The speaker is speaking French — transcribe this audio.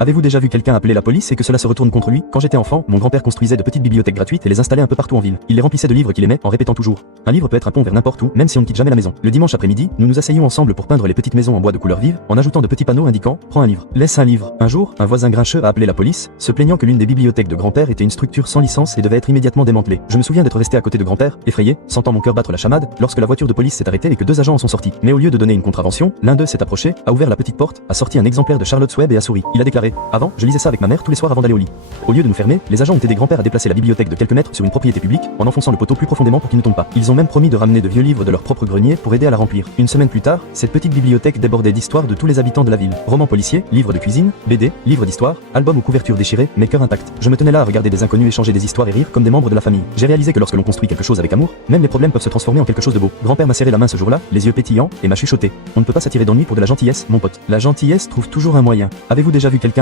Avez-vous déjà vu quelqu'un appeler la police et que cela se retourne contre lui? Quand j'étais enfant, mon grand-père construisait de petites bibliothèques gratuites et les installait un peu partout en ville. Il les remplissait de livres qu'il aimait en répétant toujours. Un livre peut être un pont vers n'importe où, même si on ne quitte jamais la maison. Le dimanche après-midi, nous nous asseyons ensemble pour peindre les petites maisons en bois de couleur vive, en ajoutant de petits panneaux indiquant « Prends un livre, laisse un livre ». Un jour, un voisin grincheux a appelé la police, se plaignant que l'une des bibliothèques de grand-père était une structure sans licence et devait être immédiatement démantelée. Je me souviens d'être resté à côté de grand-père, effrayé, sentant mon cœur battre la chamade, lorsque la voiture de police s'est arrêtée et que deux agents en sont sortis. Mais au lieu de donner une contravention, l'un d'eux s'est approché, a ouvert la petite porte, a sorti un exemplaire de Charlotte's Web et a souri. Il a déclaré « Avant, je lisais ça avec ma mère tous les soirs avant d'aller au lit ». Au lieu de nous fermer, les agents ont aidé grand-père à déplacer la bibliothèque de quelques mètres sur une propriété publique, en enfonçant le poteau plus profondément pour qu'il ne tombe pas. Ils ont même promis de ramener de vieux livres de leur propre grenier pour aider à la remplir. Une semaine plus tard, cette petite bibliothèque débordait d'histoires de tous les habitants de la ville. Romans policiers, livres de cuisine, BD, livres d'histoire, albums aux couvertures déchirées, mais cœur intact. Je me tenais là à regarder des inconnus échanger des histoires et rire comme des membres de la famille. J'ai réalisé que lorsque l'on construit quelque chose avec amour, même les problèmes peuvent se transformer en quelque chose de beau. Grand-père m'a serré la main ce jour-là, les yeux pétillants, et m'a chuchoté. On ne peut pas s'attirer d'ennui pour de la gentillesse, mon pote. La gentillesse trouve toujours un moyen. Avez-vous déjà vu quelqu'un